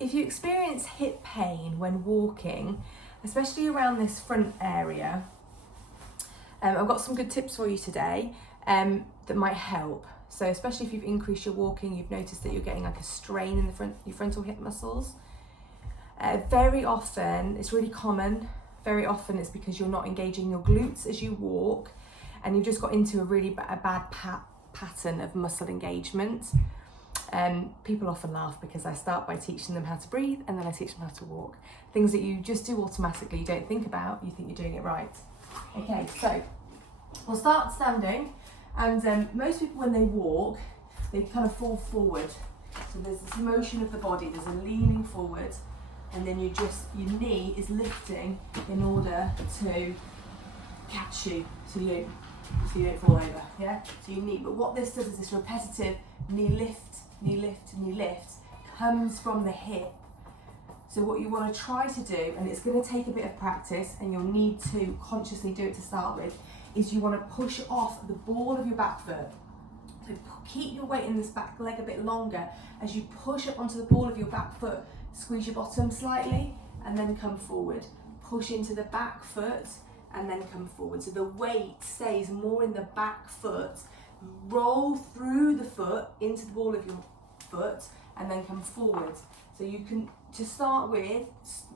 if you experience hip pain when walking, especially around this front area, I've got some good tips for you today that might help. So especially if you've increased your walking, you've noticed that you're getting like a strain in your frontal hip muscles. Very often, it's really common, very often it's because you're not engaging your glutes as you walk, and you've just got into a really bad pattern of muscle engagement. People often laugh because I start by teaching them how to breathe and then I teach them how to walk. Things that you just do automatically, you don't think about, you think you're doing it right. Okay, so we'll start standing, and most people when they walk, they kind of fall forward. So there's this motion of the body, there's a leaning forward, and then your knee is lifting in order to catch you, so you don't fall over, yeah? So you need, but what this does is this repetitive knee lift, knee lift, knee lift comes from the hip. So what you want to try to do, and it's going to take a bit of practice and you'll need to consciously do it to start with, is you want to push off the ball of your back foot. So keep your weight in this back leg a bit longer. As you push up onto the ball of your back foot, squeeze your bottom slightly and then come forward. Push into the back foot and then come forward. So the weight stays more in the back foot. Roll through the foot into the ball of your foot and then come forward. So you can, to start with,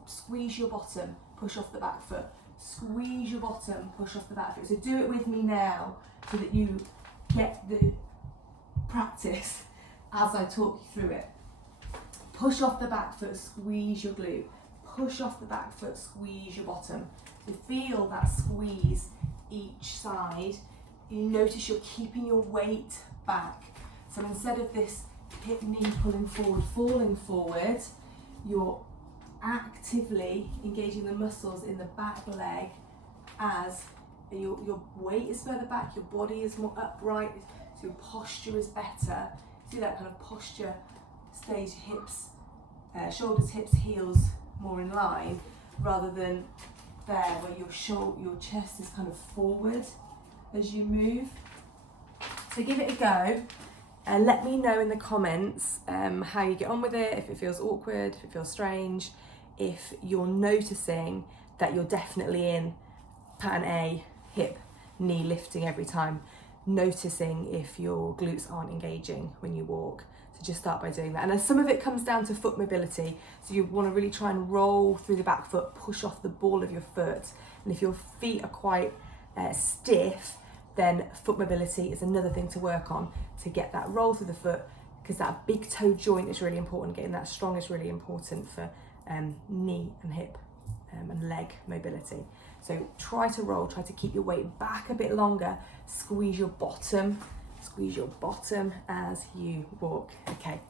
squeeze your bottom, push off the back foot. Squeeze your bottom, push off the back foot. So do it with me now so that you get the practice as I talk you through it. Push off the back foot, squeeze your glute. Push off the back foot, squeeze your bottom. So feel that squeeze each side. You notice you're keeping your weight back. So instead of this hip knee pulling forward, falling forward, you're actively engaging the muscles in the back leg as your weight is further back, your body is more upright, so your posture is better. See that kind of posture stays hips, shoulders, hips, heels more in line, rather than there where your chest is kind of forward as you move. So give it a go. Let me know in the comments how you get on with it, if it feels awkward, if it feels strange, if you're noticing that you're definitely in pattern A, hip, knee lifting every time, noticing if your glutes aren't engaging when you walk. So just start by doing that. And some of it comes down to foot mobility. So you want to really try and roll through the back foot, push off the ball of your foot. And if your feet are quite stiff, then foot mobility is another thing to work on to get that roll through the foot, because that big toe joint is really important. Getting that strong is really important for knee and hip and leg mobility. So try to roll, try to keep your weight back a bit longer, squeeze your bottom as you walk. Okay,